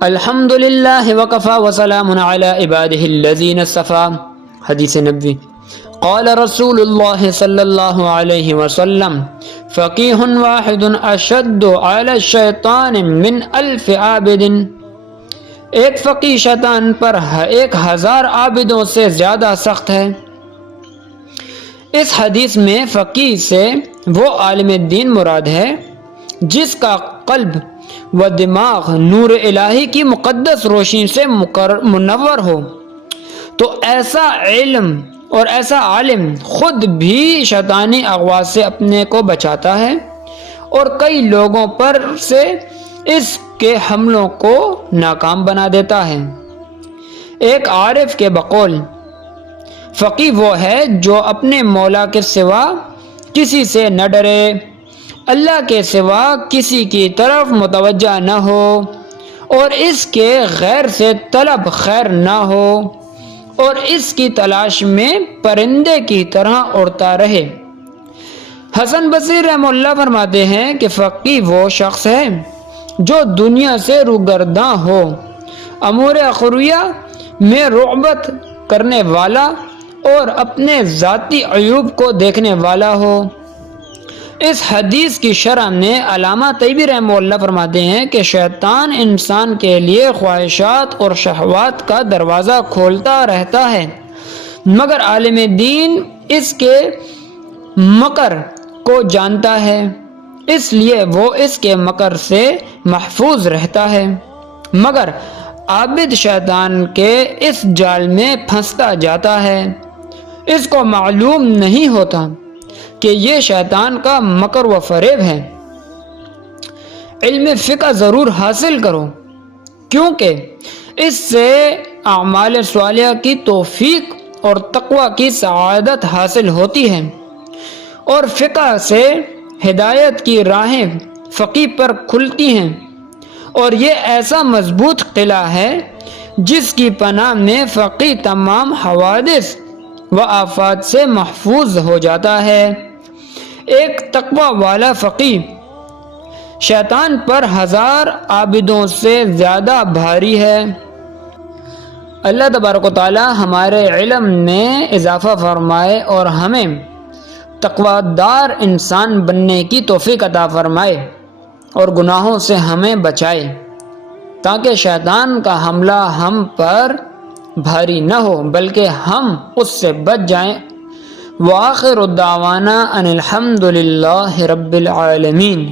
الحمدللہ وکفی وسلام علی عبادہ الذین اصطفی۔ حدیث نبوی۔ قال رسول اللہ صلی اللہ علیہ وسلم فقیہ واحد اشد علی الشیطان من 1000 عابد۔ ایک فقیہ شیطان پر 1000 عابدوں سے زیادہ سخت ہے۔ اس حدیث میں فقیہ سے وہ عالم دین مراد ہے جس کا قلب و دماغ نور الہی کی مقدس روشنی سے منور ہو، تو ایسا علم اور ایسا عالم خود بھی شیطانی اغوا سے اپنے کو بچاتا ہے اور کئی لوگوں پر سے اس کے حملوں کو ناکام بنا دیتا ہے۔ ایک عارف کے بقول فقیہ وہ ہے جو اپنے مولا کے سوا کسی سے نہ ڈرے، اللہ کے سوا کسی کی طرف متوجہ نہ ہو اور اس کے غیر سے طلب خیر نہ ہو اور اس کی تلاش میں پرندے کی طرح اڑتا رہے۔ حسن بصری رحمہ اللہ فرماتے ہیں کہ فقیہ وہ شخص ہے جو دنیا سے روگرداں ہو، امور اخرویہ میں رغبت کرنے والا اور اپنے ذاتی عیوب کو دیکھنے والا ہو۔ اس حدیث کی شرح میں علامہ طیبی رحمہ اللہ فرماتے ہیں کہ شیطان انسان کے لیے خواہشات اور شہوات کا دروازہ کھولتا رہتا ہے، مگر عالم دین اس کے مکر کو جانتا ہے، اس لیے وہ اس کے مکر سے محفوظ رہتا ہے، مگر عابد شیطان کے اس جال میں پھنستا جاتا ہے۔ اس کو معلوم نہیں ہوتا کہ یہ شیطان کا مکر و فریب ہے۔ علم فقہ ضرور حاصل کرو، کیونکہ اس سے اعمال صالحہ کی توفیق اور تقوی کی سعادت حاصل ہوتی ہے، اور فقہ سے ہدایت کی راہیں فقیہ پر کھلتی ہیں، اور یہ ایسا مضبوط قلعہ ہے جس کی پناہ میں فقیہ تمام حوادث و آفات سے محفوظ ہو جاتا ہے۔ ایک تقوی والا فقیہ شیطان پر 1000 عابدوں سے زیادہ بھاری ہے۔ اللہ تبارک و تعالی ہمارے علم میں اضافہ فرمائے اور ہمیں تقوی دار انسان بننے کی توفیق عطا فرمائے اور گناہوں سے ہمیں بچائے، تاکہ شیطان کا حملہ ہم پر بھاری نہ ہو بلکہ ہم اس سے بچ جائیں۔ وآخر دعوانا ان الحمد للہ رب العالمین۔